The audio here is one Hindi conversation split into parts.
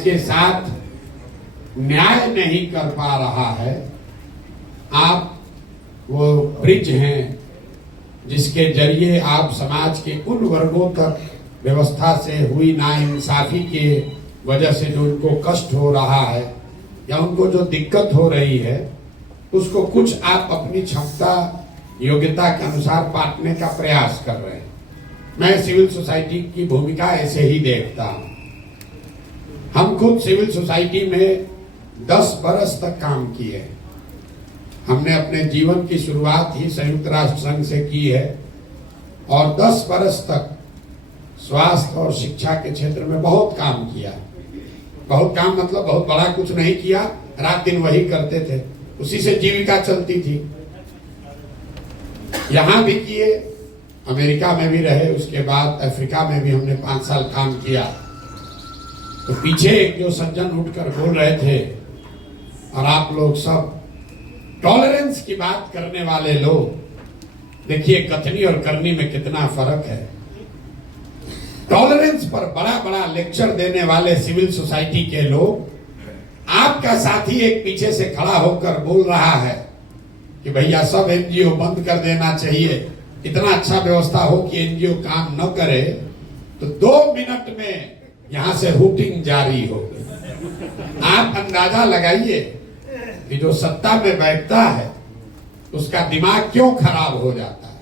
जिसके साथ न्याय नहीं कर पा रहा है, आप वो ब्रिज हैं जिसके जरिए आप समाज के उन वर्गों तक व्यवस्था से हुई नाइंसाफी के वजह से जो उनको कष्ट हो रहा है या उनको जो दिक्कत हो रही है, उसको कुछ आप अपनी क्षमता योग्यता के अनुसार बांटने का प्रयास कर रहे हैं। मैं सिविल सोसाइटी की भूमिका ऐसे ही देखता हूं। हम खुद सिविल सोसाइटी में 10 बरस तक काम किए। हमने अपने जीवन की शुरुआत ही संयुक्त राष्ट्र संघ से की है और 10 बरस तक स्वास्थ्य और शिक्षा के क्षेत्र में बहुत काम किया। बहुत काम मतलब बहुत बड़ा कुछ नहीं किया, रात दिन वही करते थे, उसी से जीविका चलती थी। यहां भी किए, अमेरिका में भी रहे, उसके बाद अफ्रीका में भी हमने 5 साल काम किया। तो पीछे एक जो सज्जन उठकर बोल रहे थे और आप लोग सब टॉलरेंस की बात करने वाले लोग, देखिए कथनी और करनी में कितना फर्क है। टॉलरेंस पर बड़ा बड़ा लेक्चर देने वाले सिविल सोसाइटी के लोग, आपका साथी एक पीछे से खड़ा होकर बोल रहा है कि भैया सब एनजीओ बंद कर देना चाहिए, इतना अच्छा व्यवस्था हो कि एनजीओ काम न करे, तो 2 मिनट में यहां से हुटिंग जारी हो गई। आप अंदाजा लगाइए कि जो सत्ता में बैठता है उसका दिमाग क्यों खराब हो जाता है,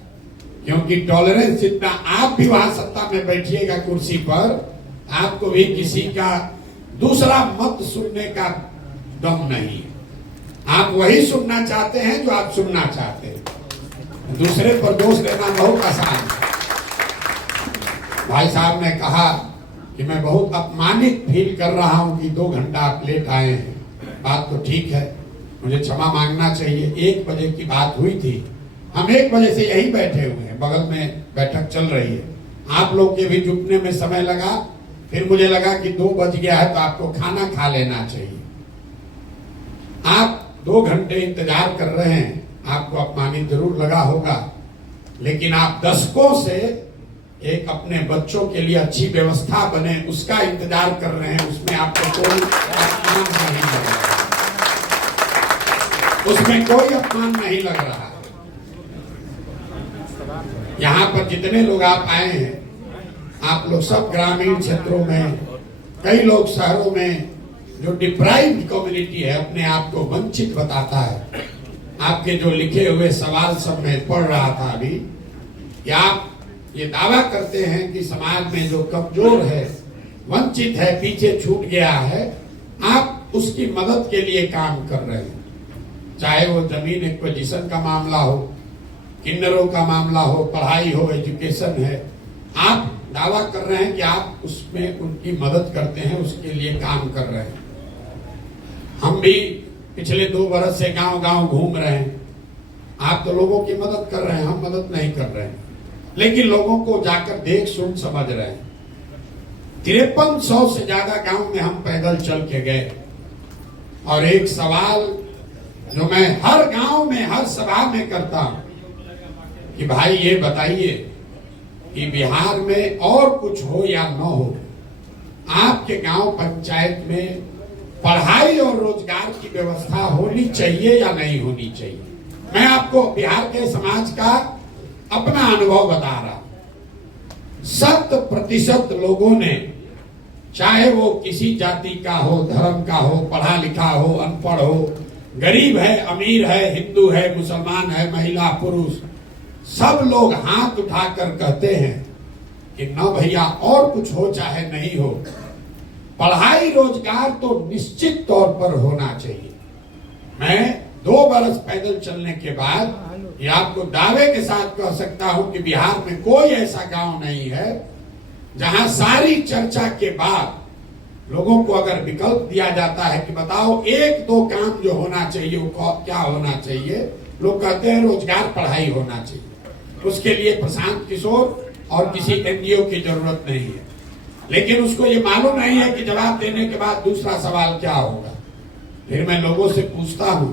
क्योंकि टॉलरेंस जितना आप भी वहां सत्ता में बैठिएगा कुर्सी पर, आपको भी किसी का दूसरा मत सुनने का दम नहीं है। आप वही सुनना चाहते हैं जो आप सुनना चाहते हैं। दूसरे पर दोष देना बहुत आसान है। भाई साहब ने कहा कि मैं बहुत अपमानित फील कर रहा हूं कि 2 घंटा आप लेट आए हैं। बात तो ठीक है, मुझे क्षमा मांगना चाहिए। 1 बजे की बात हुई थी, हम 1 बजे से यही बैठे हुए हैं, बगल में बैठक चल रही है। आप लोग के भी जुटने में समय लगा, फिर मुझे लगा कि 2 बज गया है तो आपको खाना खा लेना चाहिए। आप 2 घंटे इंतजार कर रहे हैं, आपको अपमानित जरूर लगा होगा, लेकिन आप दशकों से एक अपने बच्चों के लिए अच्छी व्यवस्था बने उसका इंतजार कर रहे हैं, उसमें आपको कोई अपमान नहीं लग रहा, उसमें कोई अपमान नहीं लग रहा। यहाँ पर जितने लोग आप आए हैं, आप लोग सब ग्रामीण क्षेत्रों में, कई लोग शहरों में, जो डिप्राइव्ड कम्युनिटी है, अपने आप को वंचित बताता है। आपके जो लिखे हुए सवाल सब मैं पढ़ रहा था अभी, कि आप ये दावा करते हैं कि समाज में जो कमजोर है, वंचित है, पीछे छूट गया है, आप उसकी मदद के लिए काम कर रहे हैं। चाहे वो जमीन एक्विजिशन का मामला हो, किन्नरों का मामला हो, पढ़ाई हो, एजुकेशन है, आप दावा कर रहे हैं कि आप उसमें उनकी मदद करते हैं, उसके लिए काम कर रहे हैं। हम भी पिछले 2 बरस से गांव-गांव घूम रहे हैं। आप तो लोगों की मदद कर रहे हैं, हम मदद नहीं कर रहे हैं, लेकिन लोगों को जाकर देख सुन समझ रहे हैं। 5300 से ज्यादा गांव में हम पैदल चल के गए और एक सवाल जो मैं हर गांव में, हर सभा में करता हूं कि भाई ये बताइए कि बिहार में और कुछ हो या न हो, आपके गांव पंचायत में पढ़ाई और रोजगार की व्यवस्था होनी चाहिए या नहीं होनी चाहिए। मैं आपको बिहार के समाज का अपना अनुभव बता रहा हूं। 100% लोगों ने, चाहे वो किसी जाति का हो, धर्म का हो, पढ़ा लिखा हो, अनपढ़ हो, गरीब है, अमीर है, हिंदू है, मुसलमान है, महिला पुरुष, सब लोग हाथ उठाकर कहते हैं कि न भैया और कुछ हो चाहे नहीं हो, पढ़ाई रोजगार तो निश्चित तौर पर होना चाहिए। मैं 2 बरस पैदल चलने के बाद ये आपको दावे के साथ कह सकता हूं कि बिहार में कोई ऐसा गांव नहीं है जहां सारी चर्चा के बाद लोगों को अगर विकल्प दिया जाता है कि बताओ 1-2 काम जो होना चाहिए वो क्या होना चाहिए, लोग कहते हैं रोजगार, पढ़ाई होना चाहिए। उसके लिए प्रशांत किशोर और किसी एनजीओ की जरूरत नहीं है, लेकिन उसको ये मालूम नहीं है कि जवाब देने के बाद दूसरा सवाल क्या होगा। फिर मैं लोगों से पूछता हूं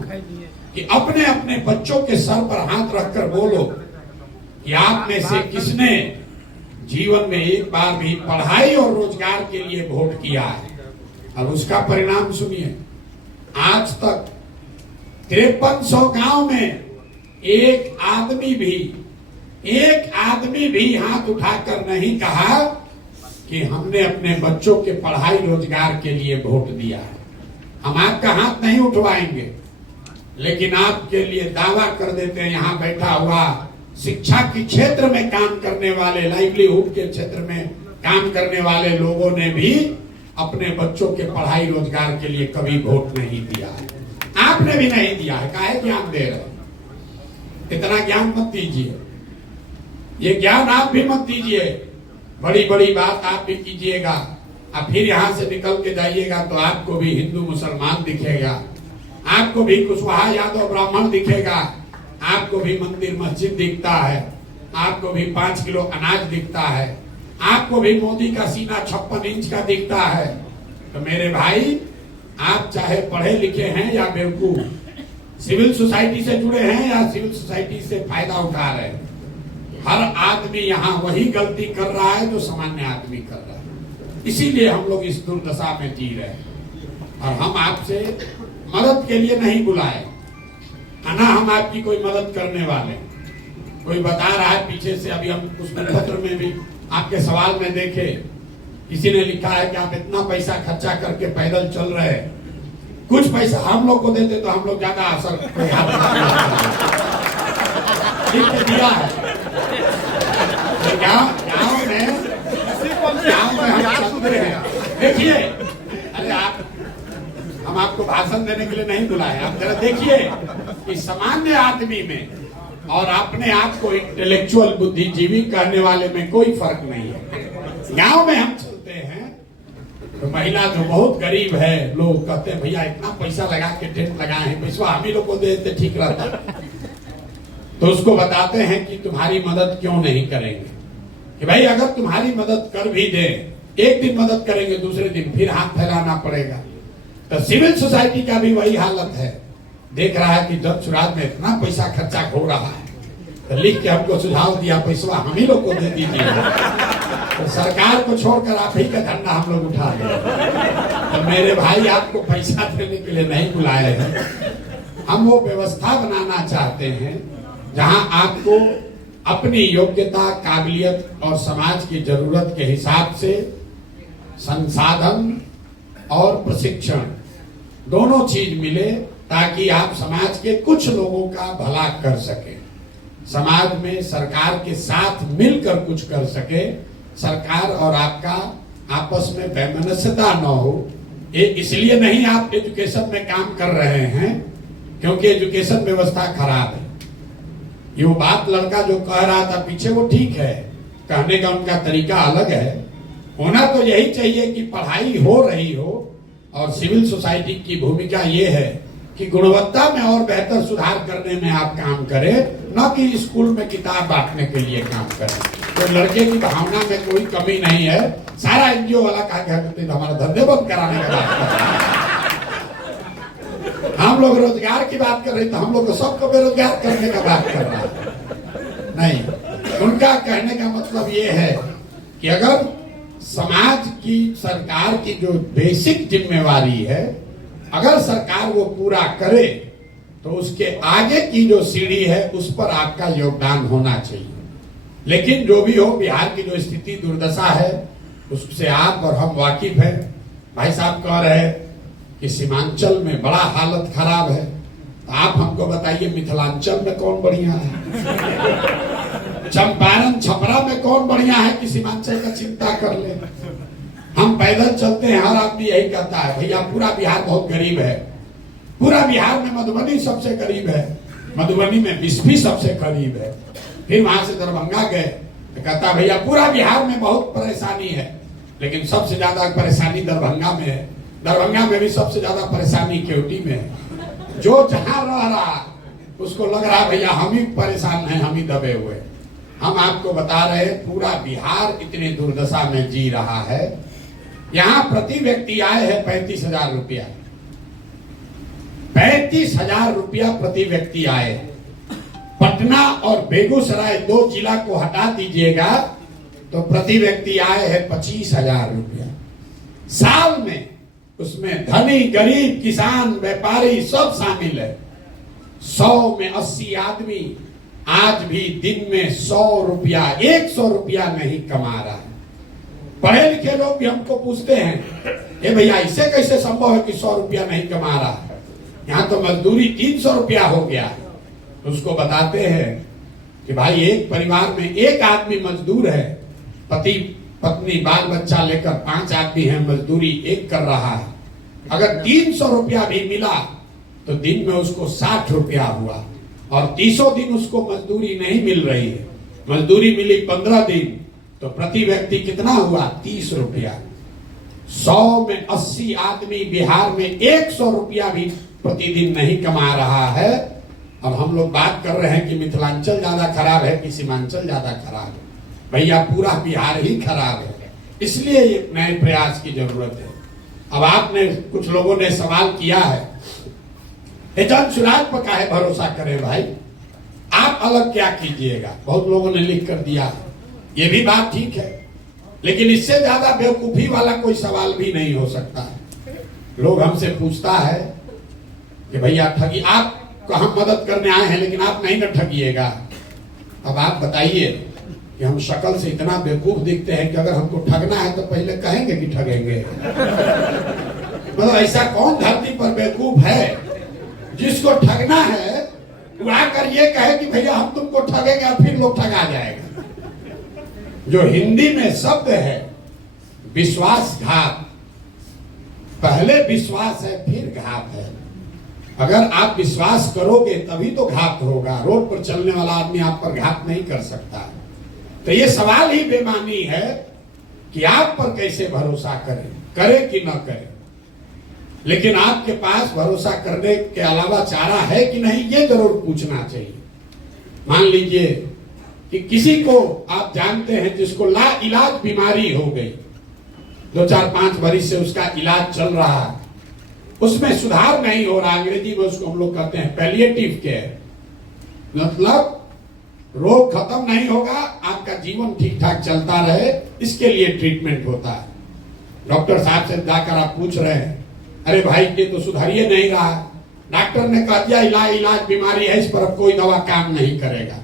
कि अपने अपने बच्चों के सर पर हाथ रखकर बोलो कि आप में से किसने जीवन में एक बार भी पढ़ाई और रोजगार के लिए वोट किया है। अब उसका परिणाम सुनिए, आज तक 5300 गांव में एक आदमी भी हाथ उठाकर नहीं कहा कि हमने अपने बच्चों के पढ़ाई रोजगार के लिए वोट दिया है। हम आपका हाथ नहीं उठवाएंगे, लेकिन आपके लिए दावा कर देते हैं, यहाँ बैठा हुआ शिक्षा के क्षेत्र में काम करने वाले, लाइवलीहुड के क्षेत्र में काम करने वाले लोगों ने भी अपने बच्चों के पढ़ाई रोजगार के लिए कभी वोट नहीं दिया है। आपने भी नहीं दिया है, काहे ज्ञान दे रहे? इतना ज्ञान मत दीजिए, ये ज्ञान आप भी मत दीजिए। बड़ी बड़ी बात आप भी कीजिएगा, अब फिर यहां से निकल के जाइएगा तो आपको भी हिंदू मुसलमान दिखेगा, आपको भी कुशवाहा यादव ब्राह्मण दिखेगा, आपको भी मंदिर मस्जिद दिखता है, आपको भी 5 किलो अनाज दिखता है, आपको भी मोदी का सीना 56 इंच का दिखता है। तो मेरे भाई, आप चाहे पढ़े लिखे हैं या बेवकूफ, सिविल सोसाइटी से जुड़े हैं या सिविल सोसाइटी से फायदा उठा रहे हैं, हर आदमी यहाँ वही गलती कर रहा है जो सामान्य आदमी कर रहा है। इसीलिए हम लोग इस दुर्दशा में जी रहे हैं। और हम आपसे मदद के लिए नहीं बुलाए, ना हम आपकी कोई मदद करने वाले। कोई बता रहा है पीछे से, अभी हम उस पत्र में भी आपके सवाल में देखे, किसी ने लिखा है कि आप इतना पैसा खर्चा करके पैदल चल रहे हैं, कुछ पैसा हम लोग को देते तो हम लोग ज्यादा असर दिया है। गाँव में हम चलते हैं, देखिए, अरे हम आपको भाषण देने के लिए नहीं बुलाए, आप जरा देखिए कि सामान्य आदमी में और अपने आप को इंटेलेक्चुअल बुद्धिजीवी कहने वाले में कोई फर्क नहीं है। गांव में हम चलते हैं तो महिला जो बहुत गरीब है, लोग कहते हैं भैया इतना पैसा लगा के टेंट लगाए हैं, पैसा हम ही लोग को दे देते ठीक रहता। तो उसको बताते हैं कि तुम्हारी मदद क्यों नहीं करेंगे, कि भाई अगर तुम्हारी मदद कर भी दे, एक दिन मदद करेंगे, दूसरे दिन फिर हाथ फैलाना पड़ेगा। तो सिविल सोसाइटी का भी वही हालत है, देख रहा है कि जब चुनाव में इतना पैसा खर्चा हो रहा है, तो लिख के हमको सुझाव दिया पैसा हम ही लोग को दे दीजिए, तो सरकार को छोड़कर आप ही का धंधा हम लोग उठा लें। तो मेरे भाई, आपको पैसा देने के लिए नहीं बुलाए हैं, हम वो व्यवस्था बनाना चाहते हैं जहां आपको अपनी योग्यता, काबिलियत और समाज की जरूरत के हिसाब से संसाधन और प्रशिक्षण दोनों चीज मिले, ताकि आप समाज के कुछ लोगों का भला कर सके, समाज में सरकार के साथ मिलकर कुछ कर सके, सरकार और आपका आपस में वैमनस्यता न हो। ये इसलिए नहीं आप एजुकेशन में काम कर रहे हैं क्योंकि एजुकेशन व्यवस्था खराब है। ये बात लड़का जो कह रहा था पीछे, वो ठीक है, कहने का उनका तरीका अलग है। होना तो यही चाहिए कि पढ़ाई हो रही हो, और सिविल सोसाइटी की भूमिका ये है कि गुणवत्ता में और बेहतर सुधार करने में आप काम करें, न कि स्कूल में किताब बांटने के लिए काम करें। तो लड़के की भावना में कोई कमी नहीं है। सारा एनजीओ वाला कहा हमारा धंधे बंद कराने का बात कर रहा है। हम लोग रोजगार की बात कर रहे, तो हम लोग सबको बेरोजगार करने का बात कर रहा है। नहीं, उनका कहने का मतलब ये है कि अगर समाज की, सरकार की जो बेसिक जिम्मेवारी है, अगर सरकार वो पूरा करे, तो उसके आगे की जो सीढ़ी है उस पर आपका योगदान होना चाहिए। लेकिन जो भी हो, बिहार की जो स्थिति दुर्दशा है उससे आप और हम वाकिफ हैं। भाई साहब कह रहे हैं कि सीमांचल में बड़ा हालत खराब है, तो आप हमको बताइए मिथिलांचल में कौन बढ़िया है, चंपारण छपरा में कौन बढ़िया है कि सीमांचल का चिंता कर ले। हम पैदल चलते हैं, हर आदमी यही कहता है भैया पूरा बिहार बहुत गरीब है, पूरा बिहार में मधुबनी सबसे गरीब है, मधुबनी में बिस्फी सबसे करीब है। फिर वहां से दरभंगा गए तो कहता भैया पूरा बिहार में बहुत परेशानी है, लेकिन सबसे ज्यादा परेशानी दरभंगा में है, दरभंगा में भी सबसे ज्यादा परेशानी केवटी में है। जो जहां रह रहा उसको लग रहा भैया हम ही परेशान हैं, हम ही दबे हुए। हम आपको बता रहे पूरा बिहार इतनी दुर्दशा में जी रहा है। यहाँ प्रति व्यक्ति आय है 35,000 रुपया, 35,000 रुपया प्रति व्यक्ति आय। पटना और बेगूसराय 2 जिला को हटा दीजिएगा तो प्रति व्यक्ति आय है 25,000 रुपया। साल में उसमें धनी गरीब किसान व्यापारी सब शामिल है। 100 में 80 आदमी आज भी दिन में 100 रुपया 100 रुपया नहीं कमा रहा है। पढ़े लिखे लोग भी हमको पूछते हैं, ए भैया इससे कैसे संभव है कि 100 रुपया नहीं कमा रहा है, यहाँ तो मजदूरी 300 रुपया हो गया। उसको बताते हैं कि भाई एक परिवार में एक आदमी मजदूर है, पति पत्नी बाल बच्चा लेकर 5 आदमी है, मजदूरी एक कर रहा है। अगर 300 रुपया भी मिला तो दिन में उसको 60 रुपया हुआ, और 30 दिन उसको मजदूरी नहीं मिल रही है, मजदूरी मिली 15 दिन, तो प्रति व्यक्ति कितना हुआ 30 रुपया। 100 में 80 आदमी बिहार में 100 रुपया भी प्रतिदिन नहीं कमा रहा है। और हम लोग बात कर रहे हैं कि मिथिलांचल ज्यादा खराब है कि सीमांचल ज्यादा खराब है। भैया पूरा बिहार ही खराब है, इसलिए ये नए प्रयास की जरूरत है। अब आपने कुछ लोगों ने सवाल किया है जन सुराज पर काहे भरोसा करें भाई, आप अलग क्या कीजिएगा, बहुत लोगों ने लिख कर दिया। ये भी बात ठीक है, लेकिन इससे ज्यादा बेवकूफी वाला कोई सवाल भी नहीं हो सकता है। लोग हमसे पूछता है कि भैया ठगी, आप हम मदद करने आए हैं लेकिन आप नहीं न ठगिएगा। अब आप बताइए कि हम शक्ल से इतना बेवकूफ दिखते हैं कि अगर हमको ठगना है तो पहले कहेंगे कि ठगेंगे। मतलब ऐसा कौन धरती पर बेवकूफ है जिसको ठगना है वो आकर ये कहे कि भैया हम तुमको ठगेंगे, और फिर लोग ठगा जाएगा। जो हिंदी में शब्द है विश्वासघात, पहले विश्वास है फिर घात है। अगर आप विश्वास करोगे तभी तो घात होगा, रोड पर चलने वाला आदमी आप पर घात नहीं कर सकता। तो ये सवाल ही बेमानी है कि आप पर कैसे भरोसा करें, करें कि न करें। लेकिन आपके पास भरोसा करने के अलावा चारा है कि नहीं, ये जरूर पूछना चाहिए। मान लीजिए कि किसी को आप जानते हैं जिसको ला इलाज बीमारी हो गई, 2-4-5 बरिस से उसका इलाज चल रहा है, उसमें सुधार नहीं हो रहा, अंग्रेजी में उसको हम लोग कहते हैं पैलिएटिव केयर, मतलब रोग खत्म नहीं होगा, आपका जीवन ठीक ठाक चलता रहे, इसके लिए ट्रीटमेंट होता है। डॉक्टर साहब से जाकर आप पूछ रहे हैं, अरे भाई ये तो सुधारिए नहीं रहा, डॉक्टर ने कह दिया इलाज बीमारी है, इस पर अब कोई दवा काम नहीं करेगा।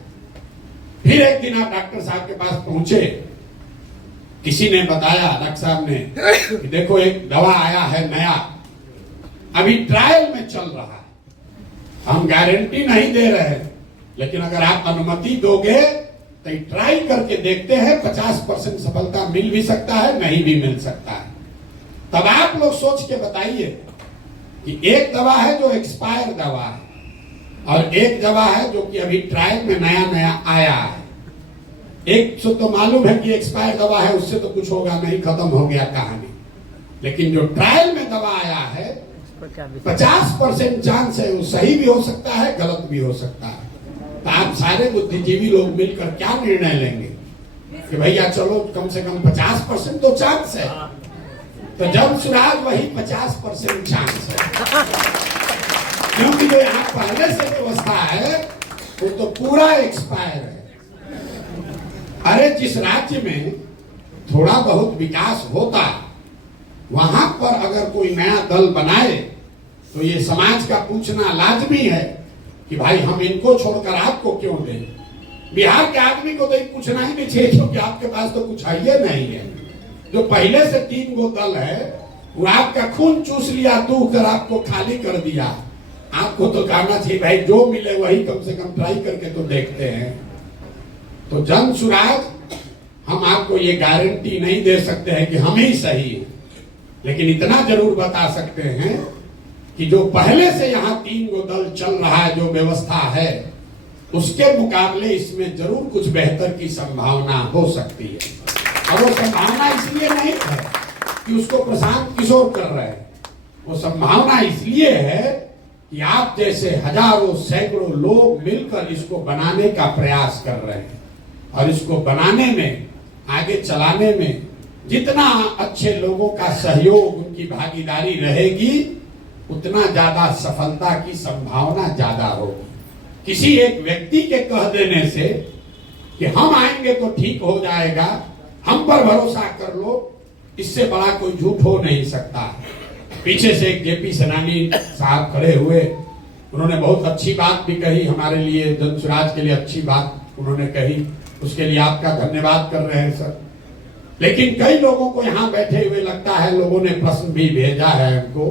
फिर एक दिन आप डॉक्टर साहब के पास पहुंचे, किसी ने बताया, डॉक्टर साहब ने, कि देखो एक दवा आया है नया, अभी ट्रायल में चल रहा है, हम गारंटी नहीं दे रहे हैं, लेकिन अगर आप अनुमति दोगे तो ट्राई करके देखते हैं, 50% सफलता मिल भी सकता है, नहीं भी मिल सकता है। तब आप लोग सोच के बताइए कि एक दवा है जो एक्सपायर दवा है, और एक दवा है जो कि अभी ट्रायल में नया नया आया है। एक तो मालूम है कि एक्सपायर दवा है, उससे तो कुछ होगा नहीं, खत्म हो गया कहानी। लेकिन जो ट्रायल में दवा आया है 50% चांस है वो सही भी हो सकता है, गलत भी हो सकता है। तो आप सारे बुद्धिजीवी लोग मिलकर क्या निर्णय लेंगे कि भैया चलो कम से कम 50% तो चांस है, तो जब सुराज वही 50% चांस है, क्योंकि जो यहाँ पहले से व्यवस्था है वो तो पूरा एक्सपायर है। अरे जिस राज्य में थोड़ा बहुत विकास होता, वहां पर अगर कोई नया दल बनाए तो ये समाज का पूछना लाजमी है कि भाई हम इनको छोड़कर आपको क्यों दें। बिहार के आदमी को तो पूछना ही नहीं चाहिए, क्योंकि आपके पास तो कुछ है नहीं है। जो पहले से 3 गो दल है वो आपका खून चूस लिया, दूह कर आपको खाली कर दिया। आपको तो कहना चाहिए भाई जो मिले वही कम से कम ट्राई करके तो देखते हैं। तो जन सुराज हम आपको ये गारंटी नहीं दे सकते हैं कि हम ही सही है, लेकिन इतना जरूर बता सकते हैं कि जो पहले से यहाँ 3 गो दल चल रहा है, जो व्यवस्था है, उसके मुकाबले इसमें जरूर कुछ बेहतर की संभावना हो सकती है। और वो संभावना इसलिए नहीं है कि उसको प्रशांत किशोर कर रहे हैं, वो संभावना इसलिए है कि आप जैसे हजारों सैकड़ों लोग मिलकर इसको बनाने का प्रयास कर रहे हैं, और इसको बनाने में, आगे चलाने में जितना अच्छे लोगों का सहयोग, उनकी भागीदारी रहेगी, उतना ज्यादा सफलता की संभावना ज्यादा होगी। किसी एक व्यक्ति के कह देने से कि हम आएंगे तो ठीक हो जाएगा, हम पर भरोसा कर लो, इससे बड़ा कोई झूठ हो नहीं सकता। पीछे से एक जेपी सेनानी साहब खड़े हुए, उन्होंने बहुत अच्छी बात भी कही हमारे लिए, जन स्वराज के लिए अच्छी बात उन्होंने कही, उसके लिए आपका धन्यवाद कर रहे हैं सर। लेकिन कई लोगों को यहाँ बैठे हुए लगता है, लोगों ने प्रश्न भी भेजा है हमको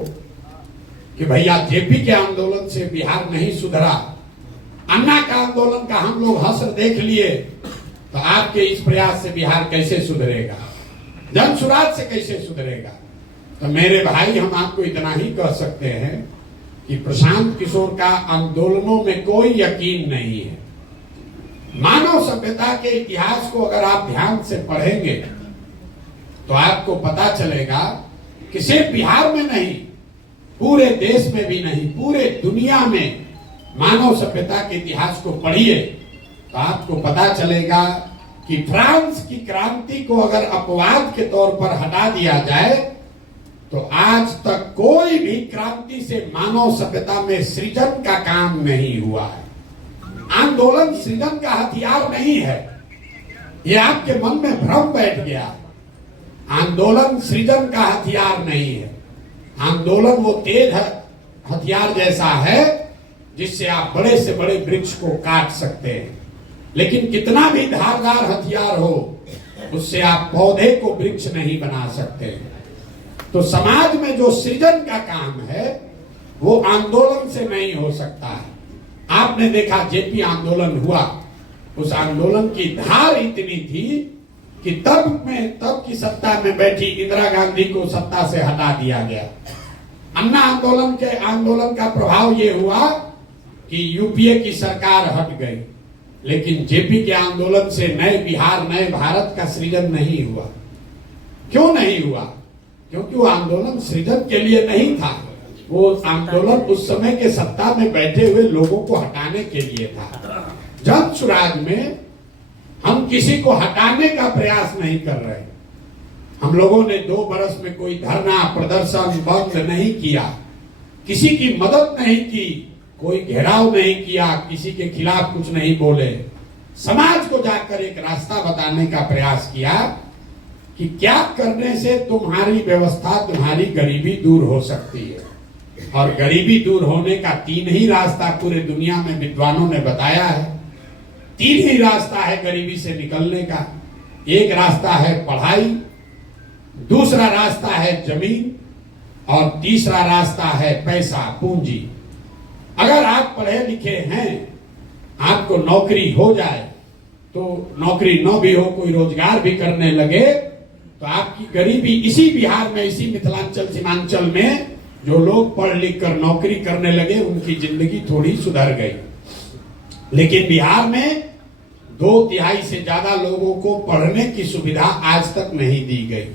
कि भैया जेपी के आंदोलन से बिहार नहीं सुधरा, अन्ना का आंदोलन का हम लोग हसर देख लिए, तो आपके इस प्रयास से बिहार कैसे सुधरेगा, जन स्वराज से कैसे सुधरेगा। तो मेरे भाई, हम आपको इतना ही कह सकते हैं कि प्रशांत किशोर का आंदोलनों में कोई यकीन नहीं है। मानव सभ्यता के इतिहास को अगर आप ध्यान से पढ़ेंगे तो आपको पता चलेगा कि सिर्फ बिहार में नहीं, पूरे देश में भी नहीं, पूरे दुनिया में मानव सभ्यता के इतिहास को पढ़िए तो आपको पता चलेगा कि फ्रांस की क्रांति को अगर अपवाद के तौर पर हटा दिया जाए तो आज तक कोई भी क्रांति से मानव सभ्यता में सृजन का काम नहीं हुआ है। आंदोलन सृजन का हथियार नहीं है, यह आपके मन में भ्रम बैठ गया। आंदोलन सृजन का हथियार नहीं है। आंदोलन वो तेज हथियार जैसा है जिससे आप बड़े से बड़े वृक्ष को काट सकते हैं, लेकिन कितना भी धारदार हथियार हो उससे आप पौधे को वृक्ष नहीं बना सकते। तो समाज में जो सृजन का काम है वो आंदोलन से नहीं हो सकता है। आपने देखा जेपी आंदोलन हुआ, उस आंदोलन की धार इतनी थी कि तब की सत्ता में बैठी इंदिरा गांधी को सत्ता से हटा दिया गया। अन्ना आंदोलन का प्रभाव ये हुआ कि यूपीए की सरकार हट गई, लेकिन जेपी के आंदोलन से नए बिहार, नए भारत का सृजन नहीं हुआ। क्यों नहीं हुआ? क्योंकि वो आंदोलन सृजन के लिए नहीं था, वो आंदोलन उस समय के सत्ता में बैठे हुए लोगों को हटाने के लिए था। जन स्वराज में हम किसी को हटाने का प्रयास नहीं कर रहे। हम लोगों ने 2 बरस में कोई धरना, प्रदर्शन, बंद नहीं किया, किसी की मदद नहीं की, कोई घेराव नहीं किया, किसी के खिलाफ कुछ नहीं बोले। समाज को जाकर एक रास्ता बताने का प्रयास किया कि क्या करने से तुम्हारी व्यवस्था, तुम्हारी गरीबी दूर हो सकती है। और गरीबी दूर होने का 3 ही रास्ता पूरे दुनिया में विद्वानों ने बताया है। 3 ही रास्ता है गरीबी से निकलने का। एक रास्ता है पढ़ाई, दूसरा रास्ता है जमीन, और तीसरा रास्ता है पैसा, पूंजी। अगर आप पढ़े लिखे हैं, आपको नौकरी हो जाए, तो नौकरी न भी हो, कोई रोजगार भी करने लगे, तो आपकी गरीबी इसी बिहार में, इसी मिथिलांचल सीमांचल में जो लोग पढ़ लिख कर नौकरी करने लगे, उनकी जिंदगी थोड़ी सुधर गई। लेकिन बिहार में 2/3 से ज्यादा लोगों को पढ़ने की सुविधा आज तक नहीं दी गई।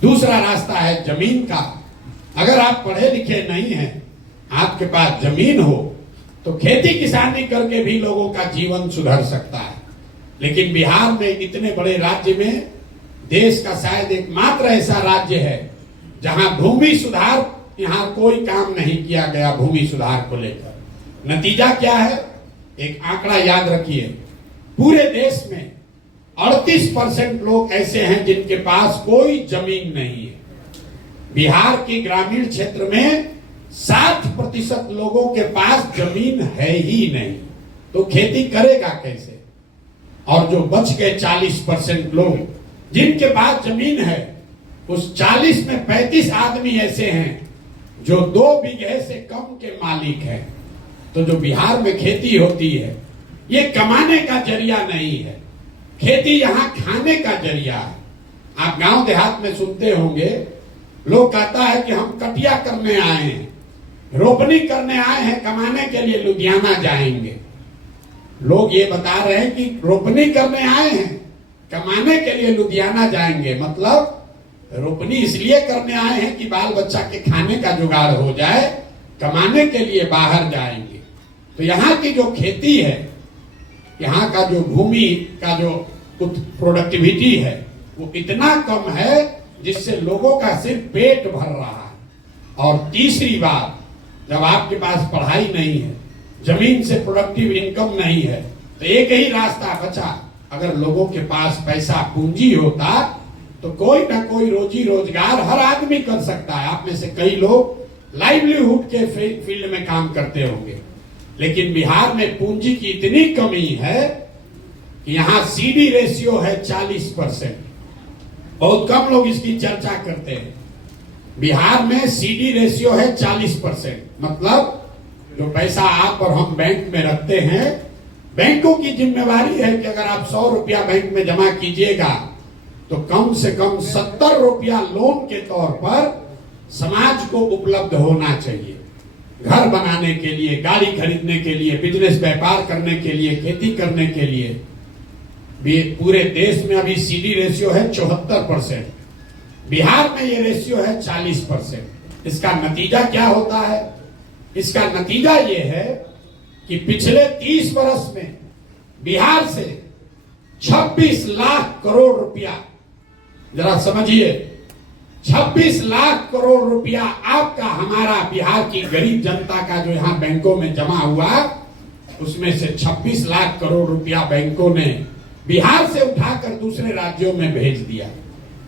दूसरा रास्ता है जमीन का। अगर आप पढ़े लिखे नहीं हैं, आपके पास जमीन हो, तो खेती किसानी करके भी लोगों का जीवन सुधर सकता है। लेकिन बिहार में, इतने बड़े राज्य में, देश का शायद एकमात्र ऐसा राज्य है जहां भूमि सुधार, यहां कोई काम नहीं किया गया भूमि सुधार को लेकर। नतीजा क्या है? एक आंकड़ा याद रखिए, पूरे देश में 38% लोग ऐसे हैं जिनके पास कोई जमीन नहीं है। बिहार की ग्रामीण क्षेत्र में 60% लोगों के पास जमीन है ही नहीं, तो खेती करेगा कैसे? और जो बच गए 40% लोग जिनके पास जमीन है, उस 40 में 35 आदमी ऐसे हैं जो 2 बीघे से कम के मालिक हैं। तो जो बिहार में खेती होती है, ये कमाने का जरिया नहीं है, खेती यहाँ खाने का जरिया है। आप गांव देहात में सुनते होंगे, लोग कहता है कि हम कटिया करने आए हैं, रोपनी करने आए हैं, कमाने के लिए लुधियाना जाएंगे। लोग ये बता रहे हैं कि रोपनी करने आए हैं, कमाने के लिए लुधियाना जाएंगे। मतलब रोपनी इसलिए करने आए हैं कि बाल बच्चा के खाने का जुगाड़ हो जाए, कमाने के लिए बाहर जाएंगे। तो यहाँ की जो खेती है, यहाँ का जो भूमि का जो प्रोडक्टिविटी है, वो इतना कम है जिससे लोगों का सिर्फ पेट भर रहा है। और तीसरी बात, जब आपके पास पढ़ाई नहीं है, जमीन से प्रोडक्टिव इनकम नहीं है, तो एक ही रास्ता बचा। अगर लोगों के पास पैसा, पूंजी होता तो कोई ना कोई रोजी रोजगार हर आदमी कर सकता है। आप में से कई लोग लाइवलीहुड के फील्ड में काम करते होंगे, लेकिन बिहार में पूंजी की इतनी कमी है कि यहाँ सीडी रेशियो है 40%। बहुत कम लोग इसकी चर्चा करते हैं। बिहार में सीडी रेशियो है 40%, मतलब जो पैसा आप और हम बैंक में रखते हैं, बैंकों की जिम्मेवारी है कि अगर आप 100 रुपया बैंक में जमा कीजिएगा तो कम से कम 70 रुपया लोन के तौर पर समाज को उपलब्ध होना चाहिए। घर बनाने के लिए, गाड़ी खरीदने के लिए, बिजनेस व्यापार करने के लिए, खेती करने के लिए। पूरे देश में अभी सीडी रेशियो है 74%, बिहार में ये रेशियो है 40%। इसका नतीजा क्या होता है? इसका नतीजा ये है कि पिछले 30 वर्ष में बिहार से 26 लाख करोड़ रुपया, जरा समझिए, 26 लाख करोड़ रुपया आपका, हमारा, बिहार की गरीब जनता का जो यहां बैंकों में जमा हुआ, उसमें से 26 लाख करोड़ रुपया बैंकों ने बिहार से उठाकर दूसरे राज्यों में भेज दिया।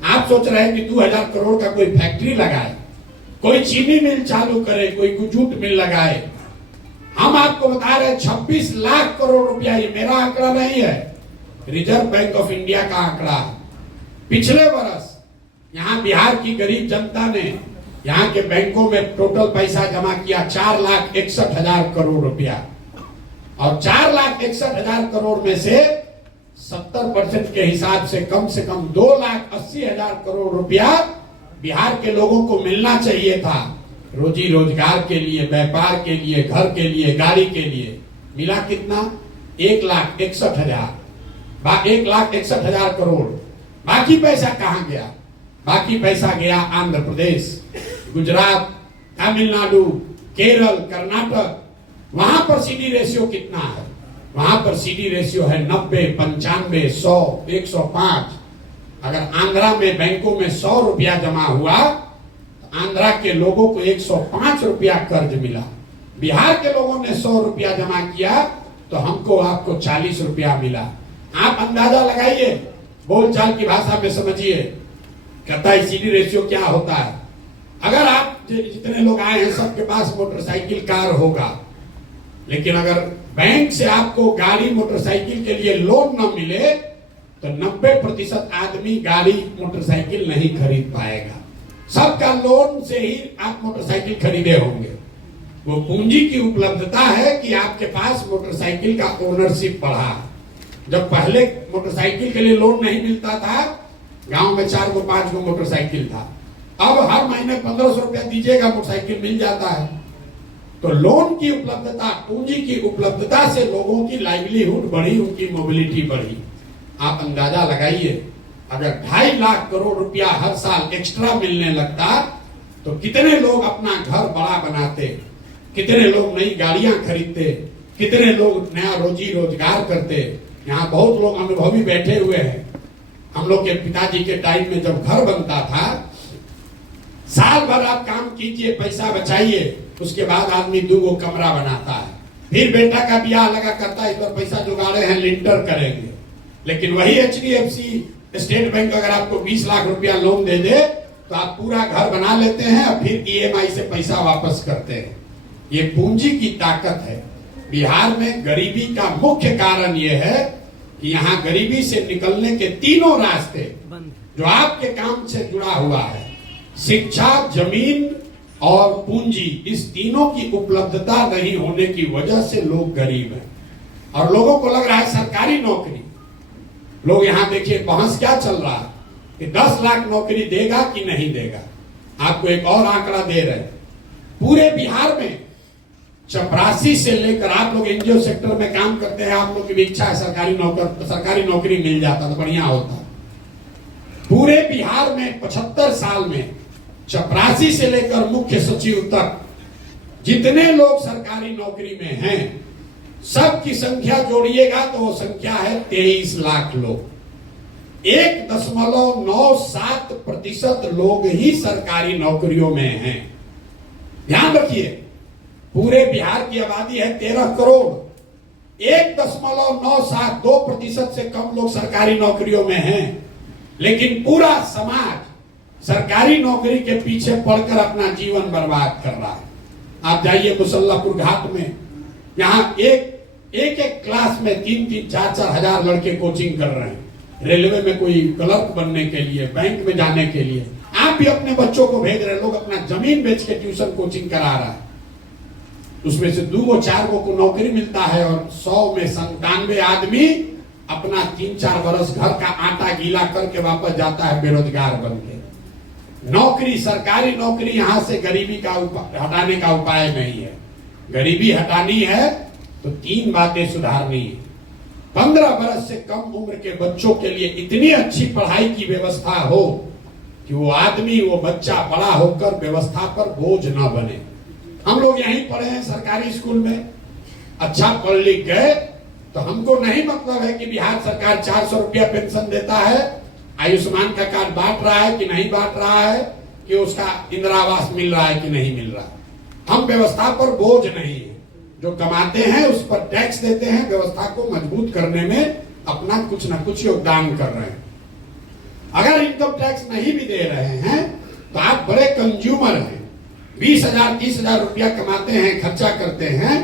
आप सोच रहे हैं कि 2000 करोड़ का कोई फैक्ट्री लगाए, कोई चीनी मिल चालू करे, कोई जूट मिल लगाए। हम आपको बता रहे हैं 26 लाख करोड़ रुपया, ये मेरा आंकड़ा नहीं है, रिजर्व बैंक ऑफ इंडिया का आंकड़ा है। पिछले वर्ष यहाँ बिहार की गरीब जनता ने यहाँ के बैंकों में टोटल पैसा जमा किया 4,61,000 करोड़ रुपया, और 4,61,000 करोड़ में से 70% के हिसाब से कम 2,80,000 करोड़ रुपया बिहार के लोगों को मिलना चाहिए था, रोजी रोजगार के लिए, व्यापार के लिए, घर के लिए, गाड़ी के लिए। मिला कितना? 1,61,000, 1,61,000 करोड़। बाकी पैसा कहां गया? बाकी पैसा गया आंध्र प्रदेश, गुजरात, तमिलनाडु, केरल, कर्नाटक। वहां पर सीडी रेशियो कितना है? वहां पर सीडी रेशियो है 90, 95, 100, 105। अगर आंध्रा में बैंकों में 100 रुपया जमा हुआ तो आंध्रा के लोगों को 105 रुपया कर्ज मिला। बिहार के लोगों ने 100 रुपया जमा किया तो हमको, आपको 40 रुपया मिला। आप अंदाजा लगाइए, बोलचाल की भाषा में समझिए, कहता है सीडी रेशियो क्या होता है। अगर आप जितने लोग आए हैं सबके पास मोटरसाइकिल, कार होगा, लेकिन अगर बैंक से आपको गाड़ी, मोटरसाइकिल के लिए लोन न मिले तो 90% आदमी गाड़ी, मोटरसाइकिल नहीं खरीद पाएगा। सबका लोन से ही आप मोटरसाइकिल खरीदे होंगे। वो पूंजी की उपलब्धता है कि आपके पास मोटरसाइकिल का ओनरशिप बढ़ा। जब पहले मोटरसाइकिल के लिए लोन नहीं मिलता था, गांव में 4 गो 5 गो मोटरसाइकिल था, अब हर महीने 1500 रुपया दीजिएगा, मोटरसाइकिल मिल जाता है। तो लोन की उपलब्धता, पूंजी की उपलब्धता से लोगों की लाइवलीहुड बढ़ी, उनकी मोबिलिटी बढ़ी। आप अंदाजा लगाइए, अगर 2.5 लाख करोड़ रुपया हर साल एक्स्ट्रा मिलने लगता तो कितने लोग अपना घर बड़ा बनाते, कितने लोग नई गाड़ियां खरीदते, कितने लोग नया रोजी रोजगार करते। यहाँ बहुत लोग अनुभवी बैठे हुए हैं। हम लोग के पिताजी के टाइम में जब घर बनता था, साल भर आप काम कीजिए, पैसा बचाइए, उसके बाद आदमी 2 गो कमरा बनाता है, फिर बेटा का ब्याह लगा करता है, इस बार पैसा जुगाड़े हैं, लिंटर करेंगे। लेकिन वही HDFC, स्टेट बैंक अगर आपको 20 लाख रुपया लोन दे दे तो आप पूरा घर बना लेते हैं और फिर EMI से पैसा वापस करते हैं। ये पूंजी की ताकत है। बिहार में गरीबी का मुख्य कारण यह है कि यहाँ गरीबी से निकलने के तीनों रास्ते जो आपके काम से जुड़ा हुआ है, शिक्षा, जमीन और पूंजी, इस तीनों की उपलब्धता नहीं होने की वजह से लोग गरीब हैं। और लोगों को लग रहा है सरकारी नौकरी, लोग यहाँ देखिए बहस क्या चल रहा है कि 10 लाख नौकरी देगा कि नहीं देगा। आपको एक और आंकड़ा दे रहे हैं, पूरे बिहार में 84 से लेकर, आप लोग एनजीओ सेक्टर में काम करते हैं, आप लोग की भी इच्छा है सरकारी नौकरी मिल जाता तो बढ़िया होता। पूरे बिहार में 75 साल में 84 से लेकर मुख्य सचिव तक जितने लोग सरकारी नौकरी में हैं, सबकी संख्या जोड़िएगा तो वो संख्या है 23 लाख लोग। 1.97% लोग ही सरकारी नौकरियों में हैं। ध्यान रखिए, पूरे बिहार की आबादी है 13 करोड़, 1.972% से कम लोग सरकारी नौकरियों में हैं। लेकिन पूरा समाज सरकारी नौकरी के पीछे पड़कर अपना जीवन बर्बाद कर रहा है। आप जाइए मुसल्लापुर घाट में, यहाँ एक क्लास में 3-4 हजार लड़के कोचिंग कर रहे हैं, रेलवे में कोई क्लर्क बनने के लिए, बैंक में जाने के लिए। आप भी अपने बच्चों को भेज रहे हैं, लोग अपना जमीन बेच के ट्यूशन कोचिंग करा रहा है। उसमें से 2-4 को नौकरी मिलता है और 100 में 97 आदमी अपना 3-4 बरस घर का आटा गीला करके वापस जाता है बेरोजगार बन के। नौकरी, सरकारी नौकरी यहां से गरीबी का हटाने का उपाय नहीं है। गरीबी हटानी है तो 3 बातें सुधारनी है। 15 बरस से कम उम्र के बच्चों के लिए इतनी अच्छी पढ़ाई की व्यवस्था हो कि वो आदमी, वो बच्चा बड़ा होकर व्यवस्था पर बोझ न बने। हम लोग यहीं पढ़े हैं सरकारी स्कूल में, अच्छा पढ़ लिख गए, तो हमको नहीं मतलब है कि बिहार सरकार 400 रुपया पेंशन देता है, आयुष्मान का कार्ड बांट रहा है कि नहीं बांट रहा है, कि उसका इंदिरा आवास मिल रहा है कि नहीं मिल रहा है। हम व्यवस्था पर बोझ नहीं है, जो कमाते हैं उस पर टैक्स देते हैं, व्यवस्था को मजबूत करने में अपना कुछ न कुछ योगदान कर रहे हैं। अगर इनकम टैक्स नहीं भी दे रहे हैं तो आप बड़े कंज्यूमर हैं, 20,000-30,000 रुपया कमाते हैं, खर्चा करते हैं,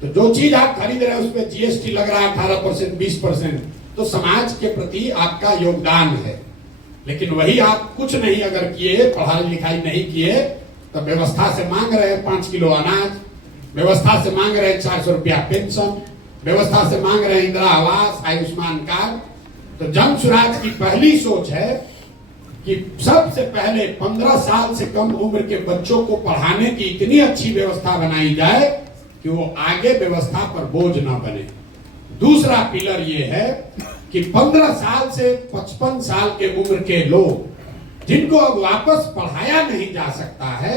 तो जो चीज आप खरीद रहे हैं उस पर जीएसटी लग रहा है 18%, 20%, तो समाज के प्रति आपका योगदान है। लेकिन वही आप कुछ नहीं अगर किए, पढ़ाई लिखाई नहीं किए, तो व्यवस्था से मांग रहे हैं 5 किलो अनाज, व्यवस्था से मांग रहे हैं 400 रुपया पेंशन, व्यवस्था से मांग रहे हैं इंदिरा आवास, आयुष्मान कार्ड। तो जन स्वराज की पहली सोच है कि सबसे पहले 15 साल से कम उम्र के बच्चों को पढ़ाने की इतनी अच्छी व्यवस्था बनाई जाए कि वो आगे व्यवस्था पर बोझ ना बने। दूसरा पिलर ये है कि 15 साल से 55 साल के उम्र के लोग जिनको अब वापस पढ़ाया नहीं जा सकता है,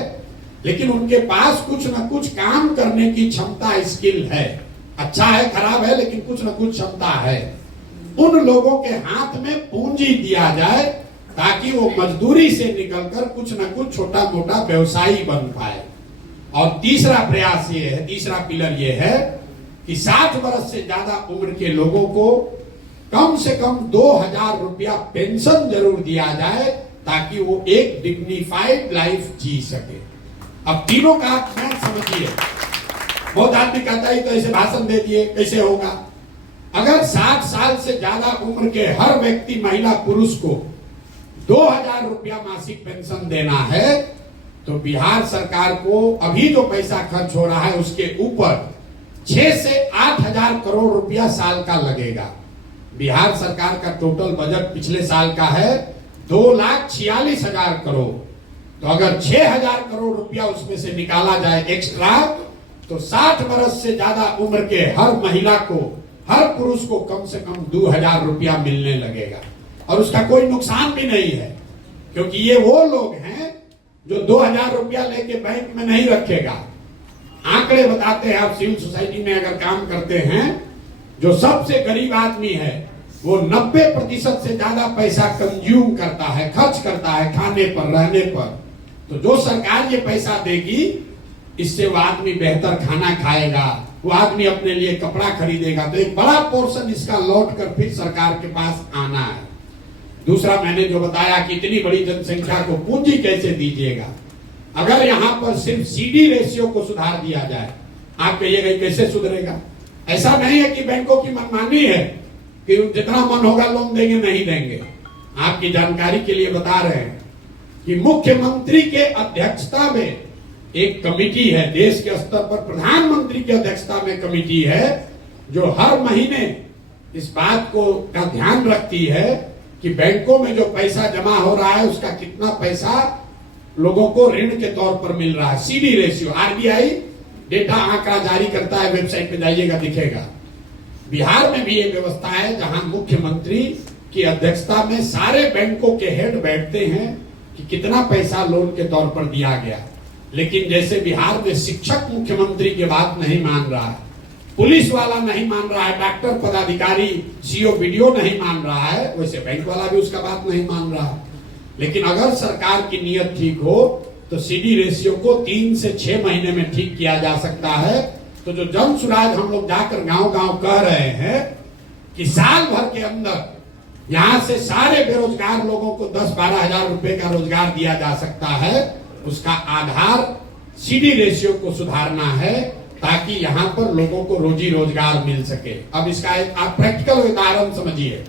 लेकिन उनके पास कुछ न कुछ काम करने की क्षमता, स्किल है, अच्छा है खराब है लेकिन कुछ न कुछ क्षमता है, उन लोगों के हाथ में पूंजी दिया जाए ताकि वो मजदूरी से निकलकर कुछ न कुछ छोटा मोटा व्यवसायी बन पाए। और तीसरा प्रयास ये है, तीसरा पिलर ये है कि 60 वर्ष से ज्यादा उम्र के लोगों को कम से कम 2,000 रुपया पेंशन जरूर दिया जाए ताकि वो एक डिग्निफाइड लाइफ जी सके। अब तीनों का आप समझिए। बहुत आदमी कहता है तो ऐसे भाषण दे दिए कैसे होगा। अगर 60 साल से ज्यादा उम्र के हर व्यक्ति, महिला पुरुष को 2,000 रुपया मासिक पेंशन देना है तो बिहार सरकार को अभी जो पैसा खर्च हो रहा है उसके ऊपर 6 से 8,000 करोड़ रुपया साल का लगेगा। बिहार सरकार का टोटल बजट पिछले साल का है 2,46,000 करोड़। तो अगर 6,000 करोड़ रुपया उसमें से निकाला जाए एक्स्ट्रा, तो 60 वर्ष से ज्यादा उम्र के हर महिला को, हर पुरुष को कम से कम 2,000 रुपया मिलने लगेगा। और उसका कोई नुकसान भी नहीं है, क्योंकि ये वो लोग हैं जो 2,000 रुपया लेके बैंक में नहीं रखेगा। आंकड़े बताते हैं, आप सिविल सोसाइटी में अगर काम करते हैं, जो सबसे गरीब आदमी है वो 90% से ज्यादा पैसा कंज्यूम करता है, खर्च करता है खाने पर, रहने पर। तो जो सरकार ये पैसा देगी, इससे वो आदमी बेहतर खाना खाएगा, वो आदमी अपने लिए कपड़ा खरीदेगा, तो एक बड़ा पोर्शन इसका लौट कर फिर सरकार के पास आना है। दूसरा, मैंने जो बताया कि इतनी बड़ी जनसंख्या को पूंजी कैसे दीजिएगा। अगर यहाँ पर सिर्फ सीडी रेशियो को सुधार दिया जाए, आप कहिएगा कैसे सुधरेगा। ऐसा नहीं है कि बैंकों की मनमानी है कि जितना मन होगा लोन देंगे, नहीं देंगे। आपकी जानकारी के लिए बता रहे हैं कि मुख्यमंत्री के अध्यक्षता में एक कमेटी है, देश के स्तर पर प्रधानमंत्री की अध्यक्षता में कमेटी है, जो हर महीने इस बात को का ध्यान रखती है कि बैंकों में जो पैसा जमा हो रहा है उसका कितना पैसा लोगों को ऋण के तौर पर मिल रहा है। सीडी रेशियो, आरबीआई डेटा आंकड़ा जारी करता है, वेबसाइट पे जाइएगा दिखेगा। बिहार में भी ये व्यवस्था है जहां मुख्यमंत्री की अध्यक्षता में सारे बैंकों के हेड बैठते हैं कि कितना पैसा लोन के तौर पर दिया गया। लेकिन जैसे बिहार में शिक्षक मुख्यमंत्री की बात नहीं मान रहा है, पुलिस वाला नहीं मान रहा है, डॉक्टर पदाधिकारी सीओ वीडियो नहीं मान रहा है, वैसे बैंक वाला भी उसका बात नहीं मान रहा है। लेकिन अगर सरकार की नीयत ठीक हो तो सीडी रेशियो को 3 से 6 महीने में ठीक किया जा सकता है। तो जो जन स्वराज हम लोग जाकर गांव गांव कह रहे हैं कि साल भर के अंदर यहां से सारे बेरोजगार लोगों को 10-12 हजार रुपए का रोजगार दिया जा सकता है। उसका आधार सीडी रेशियो को सुधारना है ताकि यहां पर लोगों को रोजी रोजगार मिल सके। अब इसका एक आप प्रैक्टिकल उदाहरण समझिए।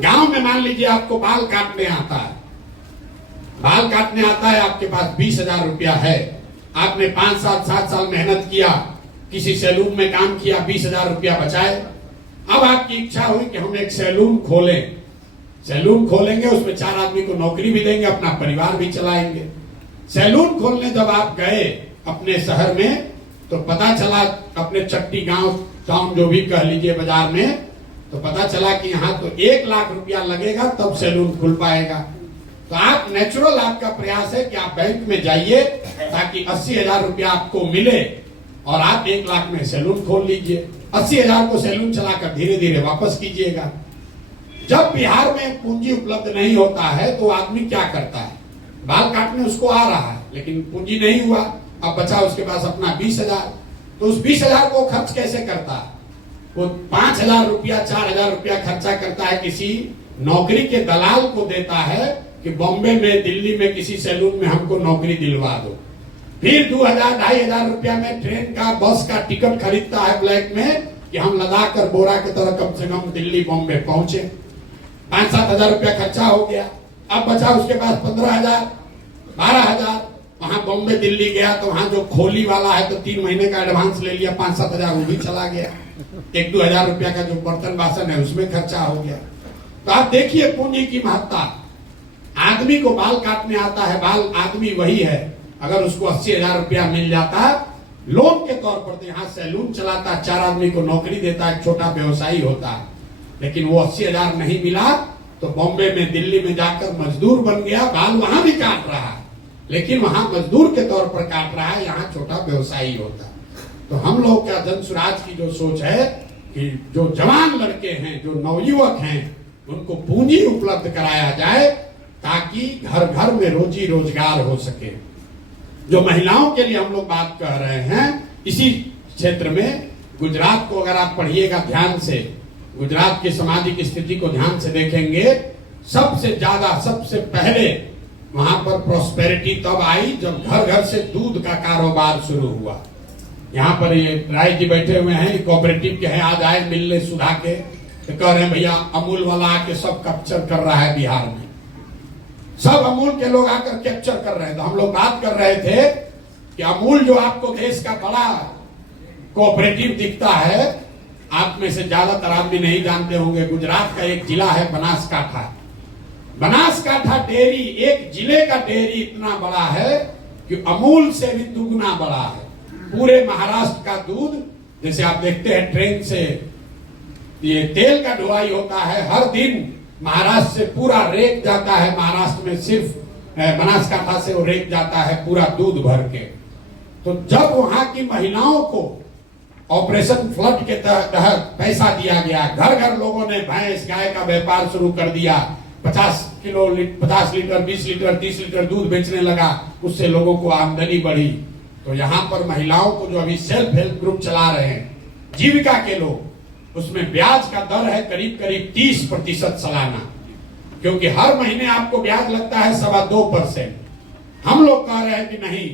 गांव में मान लीजिए आपको बाल काटने आता है, बाल काटने आता है, आपके पास 20,000 रुपया है, आपने 5-7 साल मेहनत किया, किसी सैलून में काम किया, 20,000 रुपया बचाए। अब आपकी इच्छा हुई कि हम एक सैलून खोलें, सैलून खोलेंगे, उसमें 4 आदमी को नौकरी भी देंगे, अपना परिवार भी चलाएंगे। सैलून खोलने जब आप गए अपने शहर में तो पता चला, अपने चट्टी गांव टाउन जो भी कह लीजिए बाजार में, तो पता चला कि यहाँ तो 1 लाख रुपया लगेगा तब सैलून खुल पाएगा। तो आप नेचुरल आपका प्रयास है कि आप बैंक में जाइए ताकि 80,000 रुपया आपको मिले और आप 1 लाख में सैलून खोल लीजिए। 80,000 को सैलून चलाकर धीरे धीरे वापस कीजिएगा। जब बिहार में पूंजी उपलब्ध नहीं होता है तो आदमी क्या करता है, बाल काटने उसको आ रहा है लेकिन पूंजी नहीं हुआ, अब बचा उसके पास अपना 20,000, तो उस 20,000 को खर्च कैसे करता है? वो 5,000 रुपया 4,000 रुपया खर्चा करता है, किसी नौकरी के दलाल को देता है कि बॉम्बे में, दिल्ली में किसी सैलून में हमको नौकरी दिलवा दो। फिर 2,000-2,500 रुपया में ट्रेन का, बस का टिकट खरीदता है ब्लैक में कि हम लदा कर बोरा की तरह कम से कम दिल्ली बॉम्बे पहुंचे। 5-7 हजार रुपया खर्चा हो गया। अब बचा उसके पास 15,000, 12,000। वहां बॉम्बे दिल्ली गया तो वहां जो खोली वाला है तो 3 महीने का एडवांस ले लिया, 5-7 हजार वो भी चला गया। 1-2 हजार रुपया का जो बर्तन बासन है उसमें खर्चा हो गया। तो आप देखिए पूंजी की महत्ता। आदमी को बाल काटने आता है, बाल आदमी वही है, अगर उसको 80,000 रुपया मिल जाता लोन के तौर पर, तो यहाँ सैलून चलाता, 4 आदमी को नौकरी देता, एक छोटा व्यवसायी होता। लेकिन वो 80,000 नहीं मिला तो बॉम्बे में, दिल्ली में जाकर मजदूर बन गया। बाल वहां भी काट रहा है लेकिन वहां मजदूर के तौर पर काट रहा है, यहाँ छोटा व्यवसायी होता। तो हम लोग का जन स्वराज की जो सोच है कि जो जवान लड़के हैं, जो नवयुवक हैं, उनको पूंजी उपलब्ध कराया जाए ताकि घर घर में रोजी रोजगार हो सके। जो महिलाओं के लिए हम लोग बात कह रहे हैं, इसी क्षेत्र में गुजरात को अगर आप पढ़िएगा ध्यान से, गुजरात की सामाजिक स्थिति को ध्यान से देखेंगे, सबसे ज्यादा, सबसे पहले वहां पर प्रॉस्पेरिटी तब आई जब घर घर से दूध का कारोबार शुरू हुआ। यहाँ पर ये राय जी बैठे हुए हैं, कोऑपरेटिव के हैं, आज आए मिलने सुधा के, तो कह रहे हैं भैया अमूल वाला आके सब कैप्चर कर रहा है बिहार में, सब अमूल के लोग आकर कैप्चर कर रहे हैं। तो हम लोग बात कर रहे थे कि अमूल जो आपको देश का बड़ा कोऑपरेटिव दिखता है, आप में से ज्यादातर आदमी नहीं जानते होंगे, गुजरात का एक जिला है बनासकांठा। बनासकांठा डेयरी, एक जिले का डेयरी इतना बड़ा है कि अमूल से भी दुगना बड़ा है। पूरे महाराष्ट्र का दूध, जैसे आप देखते हैं ट्रेन से ये तेल का ढुलाई होता है, हर दिन महाराष्ट्र से पूरा रेक जाता है, महाराष्ट्र में सिर्फ बनासकांठा से वो रेक जाता है पूरा दूध भर के। तो जब वहां की महिलाओं को ऑपरेशन फ्लड के तहत पैसा दिया गया, घर घर लोगों ने भैंस गाय का व्यापार शुरू कर दिया, 50 लीटर 20 लीटर 30 लीटर दूध बेचने लगा, उससे लोगों को आमदनी बढ़ी। तो यहाँ पर महिलाओं को जो अभी सेल्फ हेल्प ग्रुप चला रहे हैं, जीविका के लोग, उसमें ब्याज का दर है करीब करीब 30% सालाना, क्योंकि हर महीने आपको ब्याज लगता है 2.25%। हम लोग कह रहे हैं कि नहीं,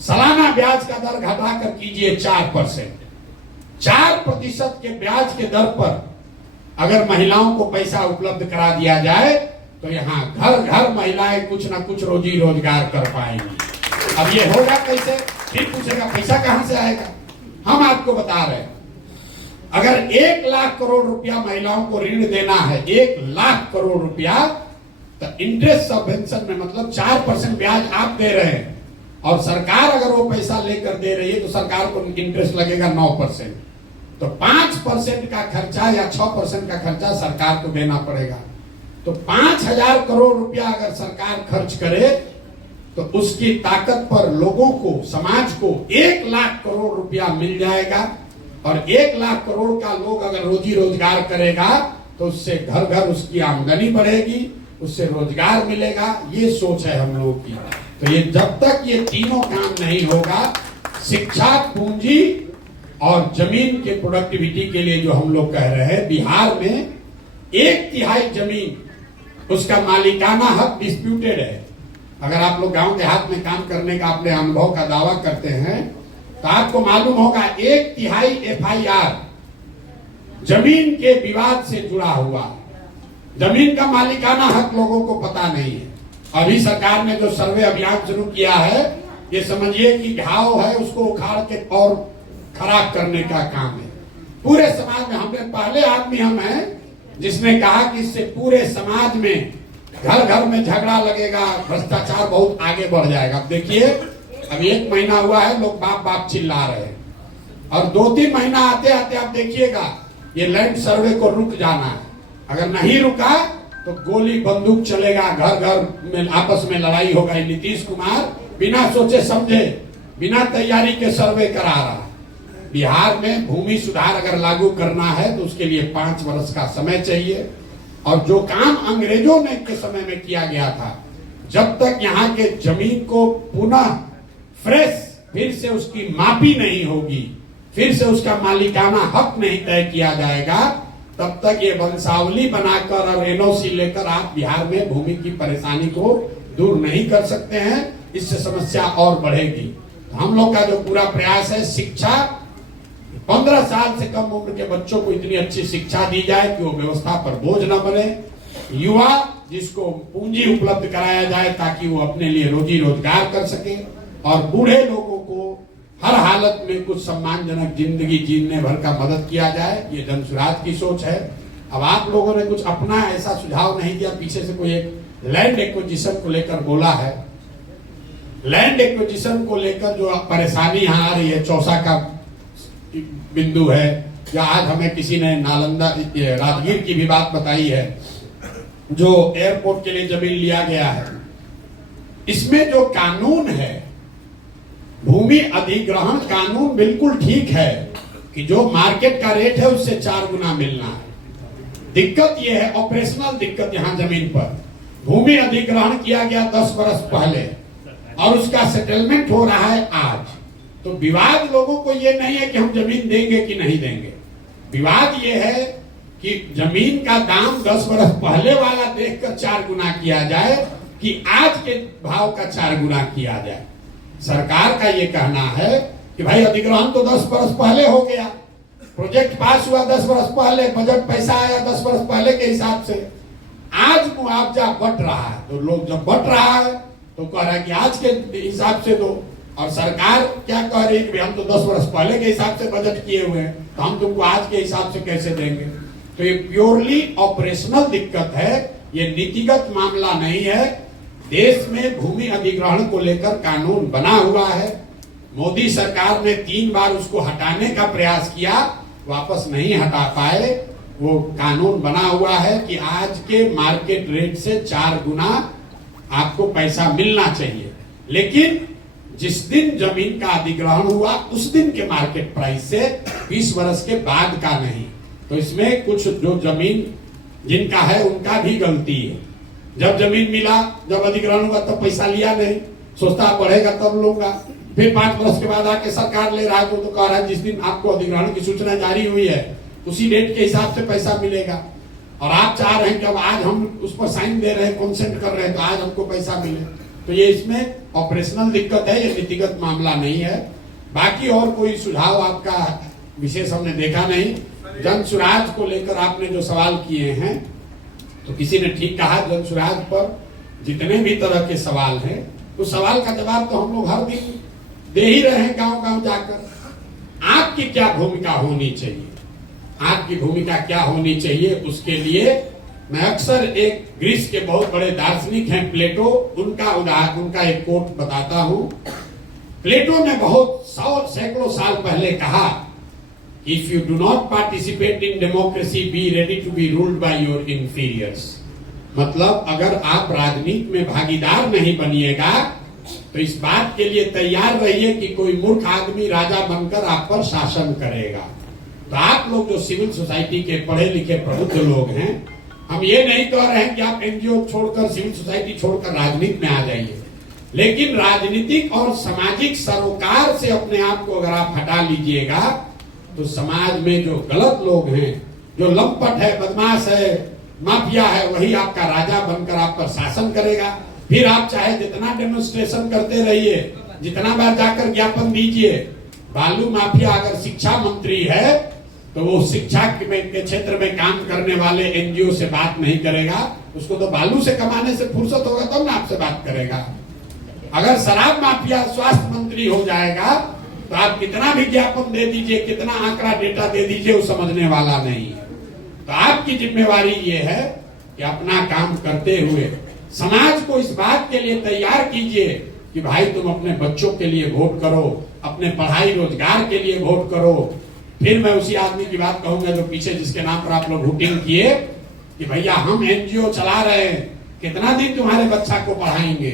सालाना ब्याज का दर घटाकर कीजिए 4%। 4% के ब्याज के दर पर अगर महिलाओं को पैसा उपलब्ध करा दिया जाए तो यहाँ घर घर महिलाएं कुछ ना कुछ रोजी रोजगार कर पाएंगी। अब ये होगा कैसे? फिर पूछेगा पैसा कहां से आएगा? हम आपको बता रहे हैं, अगर 1 लाख करोड़ रुपया महिलाओं को ऋण देना है, 1 लाख करोड़ रुपया, तो इंटरेस्ट सबवेंशन में मतलब 4% ब्याज आप दे रहे हैं और सरकार अगर वो पैसा लेकर दे रही है तो सरकार को इंटरेस्ट लगेगा 9%। तो 5% का खर्चा या 6% का खर्चा सरकार को देना पड़ेगा। तो 5,000 करोड़ रुपया अगर सरकार खर्च करे तो उसकी ताकत पर लोगों को, समाज को 1 लाख करोड़ रुपया मिल जाएगा। और 1 लाख करोड़ का लोग अगर रोजी रोजगार करेगा तो उससे घर घर उसकी आमदनी बढ़ेगी, उससे रोजगार मिलेगा। ये सोच है हम लोगों की। तो ये जब तक ये तीनों काम नहीं होगा, शिक्षा, पूंजी और जमीन के प्रोडक्टिविटी के लिए जो हम लोग कह रहे हैं, बिहार में 1/3 जमीन उसका मालिकाना हक डिस्प्यूटेड है। अगर आप लोग गांव देहात में काम करने का अपने अनुभव का दावा करते हैं तो आपको मालूम होगा 1/3 FIR जमीन के विवाद से जुड़ा हुआ। जमीन का मालिकाना हक लोगों को पता नहीं है। अभी सरकार ने जो सर्वे अभियान शुरू किया है, ये समझिए कि घाव है उसको उखाड़ के और खराब करने का काम है। पूरे समाज में हमने पहले आदमी हम हैं जिसने कहा कि इससे पूरे समाज में घर घर में झगड़ा लगेगा, भ्रष्टाचार बहुत आगे बढ़ जाएगा। अब देखिए अभी 1 महीना हुआ है, लोग बाप बाप चिल्ला रहे हैं, और 2-3 महीना आते आते आप देखिएगा ये लैंड सर्वे को रुक जाना है। अगर नहीं रुका तो गोली बंदूक चलेगा, घर घर में आपस में लड़ाई होगा। नीतीश कुमार बिना सोचे समझे, बिना तैयारी के सर्वे करा रहा है। बिहार में भूमि सुधार अगर लागू करना है तो उसके लिए 5 वर्ष का समय चाहिए, और जो काम अंग्रेजों ने के समय में किया गया था, जब तक यहाँ के जमीन को पुनः फ्रेश फिर से उसकी मापी नहीं होगी, फिर से उसका मालिकाना हक नहीं तय किया जाएगा, तब तक ये वंशावली बनाकर और NOC लेकर आप बिहार में भूमि की परेशानी को दूर नहीं कर सकते हैं। इससे समस्या और बढ़ेगी। तो हम लोग का जो पूरा प्रयास है, शिक्षा 15 साल से कम उम्र के बच्चों को इतनी अच्छी शिक्षा दी जाए कि वो व्यवस्था पर बोझ न बने। युवा जिसको पूंजी उपलब्ध कराया जाए ताकि वो अपने लिए रोजी रोजगार कर सके, और बूढ़े लोगों को हर हालत में कुछ सम्मानजनक जिंदगी जीने भर का मदद किया जाए। ये जन स्वराज की सोच है। अब आप लोगों ने कुछ अपना ऐसा सुझाव नहीं दिया। पीछे से कोई एक लैंड एक्विजिशन को लेकर बोला है। लैंड एक्विजिशन को लेकर जो परेशानी यहाँ आ रही है, चौसा का बिंदु है, या आज हमें किसी ने नालंदा राजगीर की भी बात बताई है, जो एयरपोर्ट के लिए जमीन लिया गया है। इसमें जो कानून है, भूमि अधिग्रहण कानून बिल्कुल ठीक है कि जो मार्केट का रेट है उससे 4 गुना मिलना है। दिक्कत यह है, ऑपरेशनल दिक्कत यहाँ जमीन पर, भूमि अधिग्रहण किया गया 10 वर्ष पहले और उसका सेटलमेंट हो रहा है आज। तो विवाद लोगों को ये नहीं है कि हम जमीन देंगे कि नहीं देंगे। विवाद ये है कि जमीन का दाम 10 वर्ष पहले वाला देखकर 4 गुना किया जाए कि आज के भाव का 4 गुना किया जाए। सरकार का ये कहना है कि भाई अधिग्रहण तो 10 वर्ष पहले हो गया, प्रोजेक्ट पास हुआ 10 वर्ष पहले, बजट पैसा आया 10 वर्ष पहले के हिसाब से, आज मुआवजा बट रहा है। तो लोग जब बट रहा है तो कह रहा है कि आज के हिसाब से दो, और सरकार क्या कह रही है कि हम तो 10 वर्ष पहले के हिसाब से बजट किए हुए हैं, तो हम तुमको आज के हिसाब से कैसे देंगे। तो ये प्योरली ऑपरेशनल दिक्कत है, ये नीतिगत मामला नहीं है। देश में भूमि अधिग्रहण को लेकर कानून बना हुआ है। मोदी सरकार ने 3 बार उसको हटाने का प्रयास किया, वापस नहीं हटा पाए। वो कानून बना हुआ है कि आज के मार्केट रेट से 4 गुना आपको पैसा मिलना चाहिए, लेकिन जिस दिन जमीन का अधिग्रहण हुआ उस दिन के मार्केट प्राइस से, 20 वर्ष के बाद का नहीं। तो इसमें कुछ जो जमीन जिनका है उनका भी गलती है। जब जमीन मिला, जब अधिग्रहण हुआ तब पैसा लिया नहीं, सोचता बढ़ेगा तब लूंगा। फिर 5 वर्ष के बाद आके सरकार ले रहा है तो कह रहा है जिस दिन आपको अधिग्रहण की सूचना जारी हुई है उसी डेट के हिसाब से पैसा मिलेगा, और आप चाह रहे हैं कि अब आज हम उस पर साइन दे रहे हैं, कंसेंट कर रहे हैं, तो आज हमको पैसा मिले। तो ये इसमें ऑपरेशनल दिक्कत है, ये नीतिगत मामला नहीं है। बाकी और कोई सुझाव आपका विशेष हमने देखा नहीं। जन सुराज को लेकर आपने जो सवाल किए हैं, तो किसी ने ठीक कहा, जन सुराज पर जितने भी तरह के सवाल हैं उस सवाल का जवाब तो हम लोग हर दिन दे ही रहे हैं गांव गांव जाकर। आपकी क्या भूमिका होनी चाहिए, आपकी भूमिका क्या होनी चाहिए, उसके लिए मैं अक्सर एक ग्रीस के बहुत बड़े दार्शनिक हैं प्लेटो, उनका एक कोट बताता हूं। प्लेटो ने बहुत 100 सैकड़ों साल पहले कहा, if you do not participate in democracy be ready to be ruled by your inferiors. मतलब अगर आप राजनीति में भागीदार नहीं बनिएगा तो इस बात के लिए तैयार रहिए कि कोई मूर्ख आदमी राजा बनकर आप पर शासन करेगा। तो आप लोग जो सिविल सोसाइटी के पढ़े लिखे प्रबुद्ध लोग हैं, हम ये नहीं कह रहे हैं कि आप एनजीओ छोड़कर, सिविल सोसाइटी छोड़कर राजनीति में आ जाइए, लेकिन राजनीतिक और सामाजिक सरोकार से अपने आप को अगर आप हटा लीजिएगा तो समाज में जो गलत लोग हैं, जो लंपट है, बदमाश है, माफिया है वही आपका राजा बनकर आप पर शासन करेगा। फिर आप चाहे जितना डेमोन्स्ट्रेशन करते रहिए, जितना बार जाकर ज्ञापन दीजिए, बालू माफिया अगर शिक्षा मंत्री है तो वो शिक्षा के क्षेत्र में काम करने वाले एनजीओ से बात नहीं करेगा, उसको तो बालू से कमाने से फुर्सत होगा तब ना आपसे बात करेगा। अगर शराब माफिया स्वास्थ्य मंत्री हो जाएगा तो आप कितना भी ज्ञापन दे दीजिए, कितना आंकड़ा डेटा दे दीजिए, वो समझने वाला नहीं है। तो आपकी जिम्मेवारी ये है कि अपना काम करते हुए समाज को इस बात के लिए तैयार कीजिए कि भाई तुम अपने बच्चों के लिए वोट करो, अपने पढ़ाई रोजगार के लिए वोट करो। फिर मैं उसी आदमी की बात कहूंगा जो पीछे जिसके नाम पर आप लोग वोटिंग किए कि भैया हम एनजीओ चला रहे हैं, कितना दिन तुम्हारे बच्चा को पढ़ाएंगे।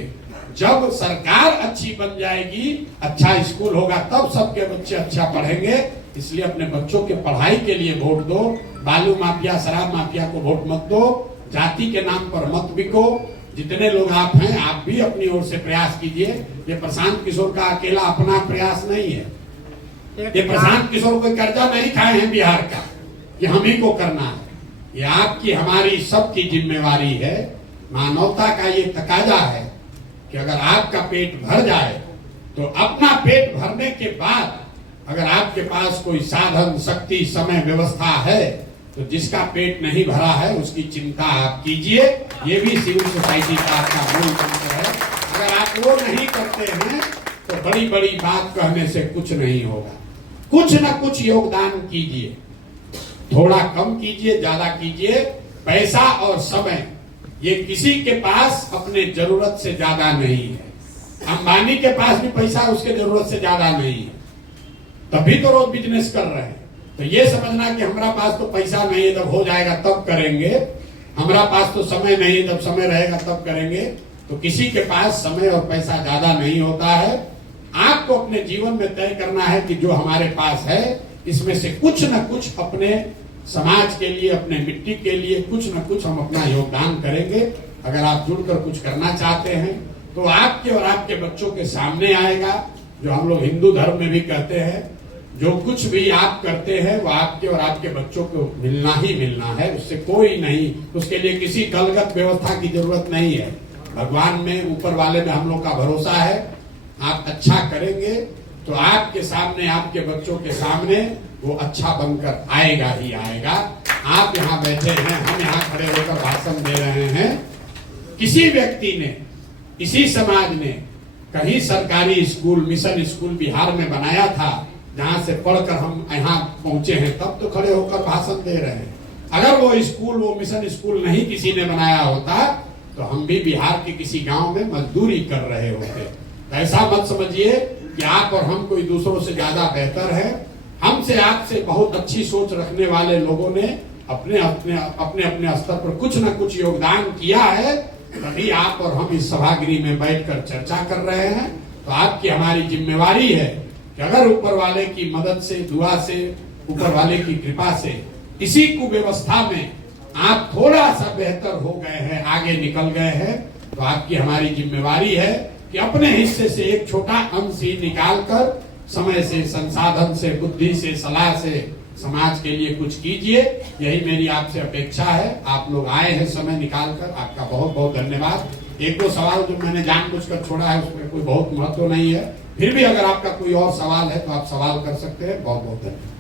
जब सरकार अच्छी बन जाएगी, अच्छा स्कूल होगा, तब सबके बच्चे अच्छा पढ़ेंगे। इसलिए अपने बच्चों के पढ़ाई के लिए वोट दो। बालू माफिया शराब माफिया को वोट मत दो, जाति के नाम पर मत बिको। जितने लोग आप हैं आप भी अपनी ओर से प्रयास कीजिए। ये प्रशांत किशोर का अकेला अपना प्रयास नहीं है, ये प्रशांत किशोर कोई कर्जा नहीं खाए हैं बिहार का कि हम ही को करना है। ये आपकी हमारी सबकी जिम्मेवारी है। मानवता का ये तकाजा है कि अगर आपका पेट भर जाए तो अपना पेट भरने के बाद अगर आपके पास कोई साधन शक्ति समय व्यवस्था है तो जिसका पेट नहीं भरा है उसकी चिंता आप कीजिए। ये भी सिविल सोसाइटी का आपका मूल मंत्र है। अगर आप वो नहीं करते हैं तो बड़ी बड़ी बात कहने से कुछ नहीं होगा। कुछ न कुछ योगदान कीजिए, थोड़ा कम कीजिए ज्यादा कीजिए। पैसा और समय ये किसी के पास अपने जरूरत से ज्यादा नहीं है। अंबानी के पास भी पैसा उसके जरूरत से ज्यादा नहीं है, तभी तो रोज बिजनेस कर रहे हैं। तो ये समझना कि हमारा पास तो पैसा नहीं है, जब हो जाएगा तब करेंगे, हमारा पास तो समय नहीं है, जब समय रहेगा तब करेंगे। तो किसी के पास समय और पैसा ज्यादा नहीं होता है। आपको अपने जीवन में तय करना है कि जो हमारे पास है इसमें से कुछ न कुछ अपने समाज के लिए, अपने मिट्टी के लिए कुछ न कुछ हम अपना योगदान करेंगे। अगर आप जुड़कर कुछ करना चाहते हैं तो आपके और आपके बच्चों के सामने आएगा। जो हम लोग हिंदू धर्म में भी कहते हैं, जो कुछ भी आप करते हैं वो आपके और आपके बच्चों को मिलना ही मिलना है, उससे कोई नहीं, उसके लिए किसी दलगत व्यवस्था की जरूरत नहीं है। भगवान में, ऊपर वाले में हम लोग का भरोसा है। आप अच्छा करेंगे तो आपके सामने, आपके बच्चों के सामने वो अच्छा बनकर आएगा ही आएगा। आप यहाँ बैठे हैं, हम यहाँ खड़े होकर भाषण दे रहे हैं। किसी व्यक्ति ने, किसी समाज ने कहीं सरकारी स्कूल, मिशन स्कूल बिहार में बनाया था जहां से पढ़कर हम यहाँ पहुंचे हैं, तब तो खड़े होकर भाषण दे रहे हैं। अगर वो स्कूल, वो मिशन स्कूल नहीं किसी ने बनाया होता तो हम भी बिहार के किसी गांव में मजदूरी कर रहे होते। ऐसा मत समझिए कि आप और हम कोई दूसरों से ज्यादा बेहतर है। हमसे, आपसे बहुत अच्छी सोच रखने वाले लोगों ने अपने अपने स्तर पर कुछ न कुछ योगदान किया है, तभी आप और हम इस सभागृह में बैठकर चर्चा कर रहे हैं। तो आपकी हमारी जिम्मेवारी है कि अगर ऊपर वाले की मदद से, दुआ से, ऊपर वाले की कृपा से इसी कुव्यवस्था में आप थोड़ा सा बेहतर हो गए हैं, आगे निकल गए हैं, तो आपकी हमारी जिम्मेवारी है कि अपने हिस्से से एक छोटा अंश ही निकालकर समय से, संसाधन से, बुद्धि से, सलाह से समाज के लिए कुछ कीजिए। यही मेरी आपसे अपेक्षा है। आप लोग आए हैं समय निकालकर, आपका बहुत बहुत धन्यवाद। एक दो सवाल जो मैंने जानबूझकर छोड़ा है उसमें कोई बहुत महत्व नहीं है, फिर भी अगर आपका कोई और सवाल है तो आप सवाल कर सकते हैं। बहुत बहुत धन्यवाद।